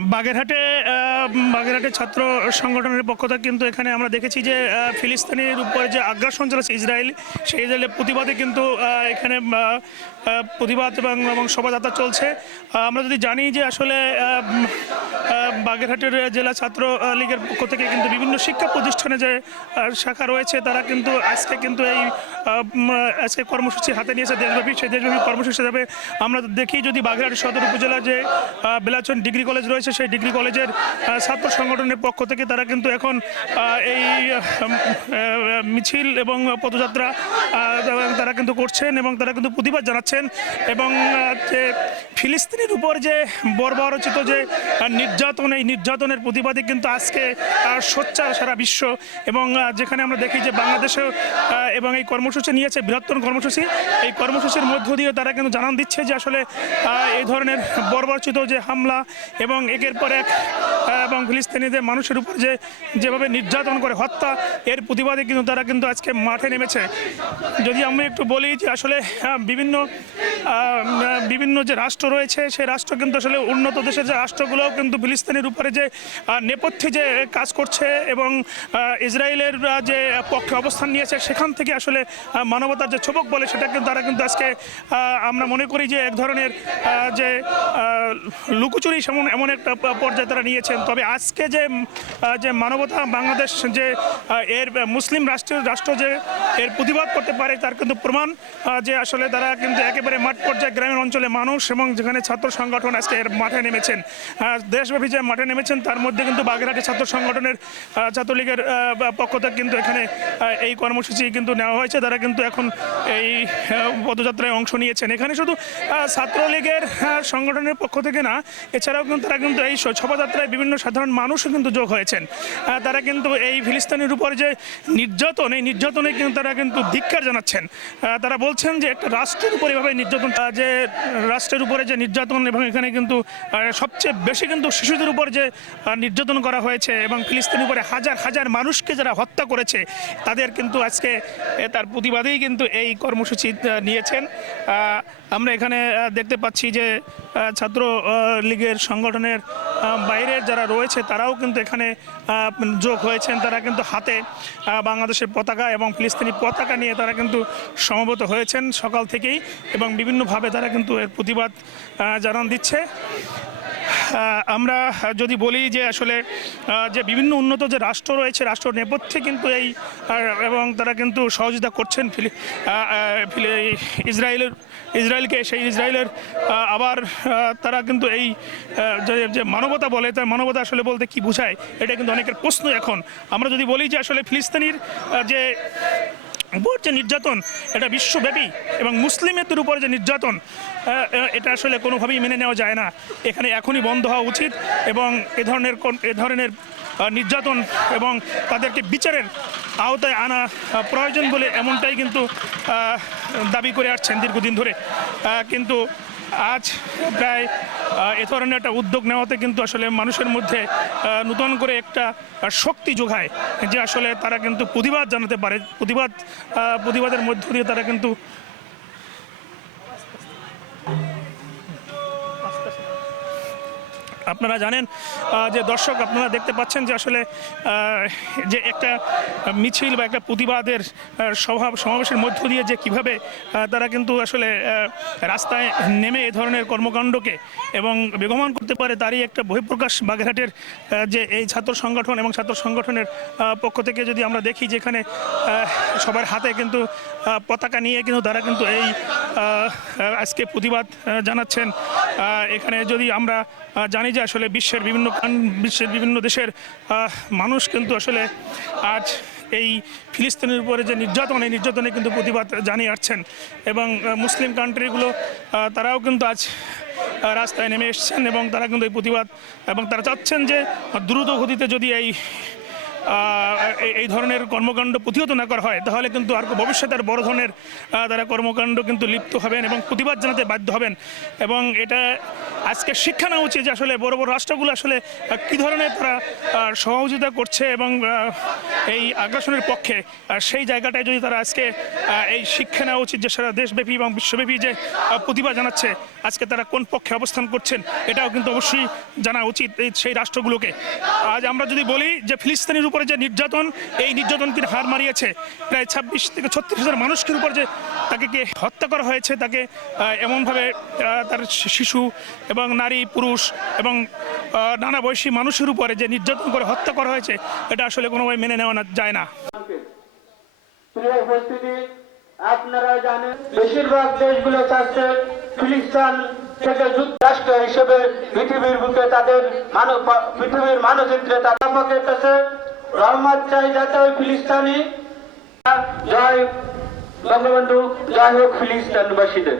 বাগেরহাটে আহ, বাগেরহাটে ছাত্র সংগঠনের পক্ষ থেকে কিন্তু এখানে আমরা দেখেছি যে ফিলিস্তিনের উপরে যে আগ্রাসন চালাচ্ছে ইসরায়েল সেই ইসরায়েলের প্রতিবাদে কিন্তু এখানে প্রতিবাদ এবং এবং শোভাযাত্রা চলছে। আমরা যদি জানি যে আসলে বাগেরহাটের জেলা ছাত্র লীগের পক্ষ থেকে কিন্তু বিভিন্ন শিক্ষা প্রতিষ্ঠানে যে শাখা রয়েছে তারা কিন্তু আজকে কিন্তু এই আজকে কর্মসূচি হাতে নিয়েছে দেশব্যাপী। সেই দেশব্যাপী কর্মসূচি হিসাবে আমরা দেখি যদি বাগেরহাট সদর উপজেলার যে বেলাচন ডিগ্রি কলেজ রয়েছে সেই ডিগ্রি কলেজের ছাত্র সংগঠনের পক্ষ থেকে তারা কিন্তু এখন এই মিছিল এবং পদযাত্রা তারা কিন্তু করছেন এবং তারা কিন্তু প্রতিবাদ জানাচ্ছেন এবং যে ফিলিস্তিনের উপর যে বর্বরচিত যে নির্যাতন এই নির্যাতনের প্রতিবাদে কিন্তু আজকে আহ, সোচ্চার সারা বিশ্ব এবং যেখানে আমরা দেখি যে বাংলাদেশেও এবং এই কর্মসূচি নিয়েছে বৃহত্তম কর্মসূচি এই কর্মসূচির মধ্য দিয়ে তারা কিন্তু জানান দিচ্ছে যে আসলে এই ধরনের বর্বরচিত যে হামলা এবং একের পর এক এবং ফিলিস্তিনিদের মানুষের উপর যে যেভাবে নির্যাতন করে হত্যা, এর প্রতিবাদে কিন্তু তারা কিন্তু আজকে মাঠে নেমেছে। যদি আমি একটু বলি যে আসলে বিভিন্ন বিভিন্ন যে রাষ্ট্র রয়েছে, সেই রাষ্ট্র কিন্তু আসলে উন্নত দেশের যে রাষ্ট্রগুলোও কিন্তু ফিলিস্তিনের উপরে যে নেপথ্যে যে কাজ করছে এবং ইসরায়েলের যে পক্ষে অবস্থান নিয়েছে, সেখান থেকে আসলে মানবতার যে ছবক বলে, সেটা কিন্তু তারা কিন্তু আজকে আমরা মনে করি যে এক ধরনের যে লুকোচুরি সেমন, এমন একটা পর্যায়ে তারা নিয়েছেন। তবে আজকে যে যে মানবতা বাংলাদেশ যে এর মুসলিম রাষ্ট্রের রাষ্ট্র যে এর প্রতিবাদ করতে পারে, তার কিন্তু প্রমাণ যে আসলে তারা কিন্তু একেবারে মাঠ পর্যায়ে গ্রামীণ অঞ্চলে মানুষ এবং যেখানে ছাত্র সংগঠন আজকে এর মাঠে নেমেছেন। দেশব্যাপী যে মাঠে নেমেছেন, তার মধ্যে কিন্তু বাগেরহাটে ছাত্র সংগঠনের ছাত্রলীগের পক্ষ থেকে কিন্তু এখানে এই কর্মসূচি কিন্তু নেওয়া হয়েছে। তারা কিন্তু এখন এই পদযাত্রায় অংশ নিয়েছেন। এখানে শুধু ছাত্রলীগের সংগঠনের পক্ষ থেকে না, এছাড়াও কিন্তু তারা কিন্তু এই শোভাযাত্রায় বিভিন্ন সাধারণ মানুষও কিন্তু যোগ হয়েছেন। তারা কিন্তু এই ফিলিস্তানির উপর যে নির্যাতন, এই নির্যাতনে কিন্তু তারা কিন্তু ধিক্কার জানাচ্ছেন। তারা বলছেন যে একটা রাষ্ট্রের উপর এভাবে নির্যাতন যে রাষ্ট্রের উপরে যে নির্যাতন এবং এখানে কিন্তু সবচেয়ে বেশি কিন্তু শিশুদের উপর যে নির্যাতন করা হয়েছে এবং ফিলিস্তিনের উপরে হাজার হাজার মানুষকে যারা হত্যা করেছে, তাদের কিন্তু আজকে তার প্রতিবাদেই কিন্তু এই কর্মসূচি নিয়েছেন। আমরা এখানে দেখতে পাচ্ছি যে ছাত্র লীগের সংগঠনের বাইরের যারা রয়েছে, তারাও কিন্তু এখানে যোগ হয়েছেন। তারা কিন্তু হাতে বাংলাদেশের পতাকা এবং ফিলিস্তিনি পতাকা নিয়ে তারা কিন্তু সমবেত হয়েছেন সকাল থেকেই এবং বিভিন্নভাবে তারা কিন্তু এর প্রতিবাদ জানান দিচ্ছে। আমরা যদি বলি যে আসলে যে বিভিন্ন উন্নত যে রাষ্ট্র রয়েছে রাষ্ট্র নেপথ্যে কিন্তু এই এবং তারা কিন্তু সহযোগিতা করছেন ইসরায়েলের, ইসরায়েলকে, সেই ইসরায়েলের আবার তারা কিন্তু এই যে মানবতা বলে, তার মানবতা আসলে বলতে কি বোঝায়, এটা কিন্তু অনেকের প্রশ্ন এখন। আমরা যদি বলি যে আসলে ফিলিস্তিনির যে উপর যে নির্যাতন, এটা বিশ্বব্যাপী এবং মুসলিমের উপর যে নির্যাতন এটা আসলে কোনোভাবেই মেনে নেওয়া যায় না। এখানে এখনই বন্ধ হওয়া উচিত এবং এ ধরনের এ ধরনের নির্যাতন এবং তাদেরকে বিচারের আওতায় আনা প্রয়োজন বলে এমনটাই কিন্তু দাবি করে আসছেন দীর্ঘদিন ধরে। কিন্তু আজ প্রায় এ ধরনের একটা উদ্যোগ নেওয়াতে কিন্তু আসলে মানুষের মধ্যে নতুন করে একটা শক্তি যোগায় যে আসলে তারা কিন্তু প্রতিবাদ জানাতে পারে। প্রতিবাদ প্রতিবাদের মধ্য দিয়ে তারা কিন্তু আপনারা জানেন যে দর্শক আপনারা দেখতে পাচ্ছেন যে আসলে যে একটা মিছিল বা একটা প্রতিবাদের সভা, সমাবেশের মধ্য দিয়ে যে কীভাবে তারা কিন্তু আসলে রাস্তায় নেমে এ ধরনের কর্মকাণ্ডকে এবং বেগমান করতে পারে তারই একটা বহিঃপ্রকাশ বাগেরহাটের যে এই ছাত্র সংগঠন এবং ছাত্র সংগঠনের পক্ষ থেকে যদি আমরা দেখি যেখানে সবার হাতে কিন্তু পতাকা নিয়ে কিন্তু তারা কিন্তু এই আজকে প্রতিবাদ জানাচ্ছেন। এখানে যদি আমরা জানি যে আসলে বিশ্বের বিভিন্ন বিশ্বের বিভিন্ন দেশের মানুষ কিন্তু আসলে আজ এই ফিলিস্তিনের উপরে যে নির্যাতন, এই নির্যাতনে কিন্তু প্রতিবাদ জানিয়ে আসছেন। এবং মুসলিম কান্ট্রিগুলো তারাও কিন্তু আজ রাস্তায় নেমে এসছেন এবং তারা কিন্তু এই প্রতিবাদ, এবং তারা চাচ্ছেন যে দ্রুত গতিতে যদি এই এই- ধরনের কর্মকাণ্ড প্রতিহত না করা হয়, তাহলে কিন্তু আর ভবিষ্যতে আর বড় ধরনের তারা কর্মকাণ্ড কিন্তু লিপ্ত হবেন এবং প্রতিবাদ জানাতে বাধ্য হবেন। এবং এটা আজকে শিক্ষা নেওয়া উচিত যে আসলে বড় বড় রাষ্ট্রগুলো আসলে কী ধরনের তারা সহযোগিতা করছে এবং এই আগ্রাসনের পক্ষে সেই জায়গাটায় যদি তারা আজকে এই শিক্ষা নেওয়া উচিত যে সারা দেশব্যাপী এবং বিশ্বব্যাপী যে প্রতিবাদ জানাচ্ছে, আজকে তারা কোন পক্ষে অবস্থান করছেন, এটাও কিন্তু অবশ্যই জানা উচিত সেই রাষ্ট্রগুলোকে। আজ আমরা যদি বলি যে ফিলিস্তিনের উপরে যে নির্যাতন, এই নির্যাতন কিন্তু হার মারিয়েছে প্রায় ছাব্বিশ থেকে ছত্রিশ হাজার মানুষের উপর যে তাকে কে হত্যা করা হয়েছে, তাকে এমনভাবে তার শিশু এবং নারী, পুরুষ এবং নানা বয়সী মানুষের উপরে যে নির্যাতন করে হত্যা করা হয়েছে, এটা আসলে কোনোভাবে মেনে নেওয়া যায় না। আপনারা জানেন, বেশিরভাগ দেশগুলো চাচ্ছে ফিলিস্তান থেকে যুক্তরাষ্ট্র হিসেবে পৃথিবীর বুকে তাদের মানব, পৃথিবীর মানচিত্রে তারা কাছে রহমত চাই যাতে ওই ফিলিস্তানি জয় বঙ্গবন্ধু জয় হোক ফিলিস্তানবাসীদের।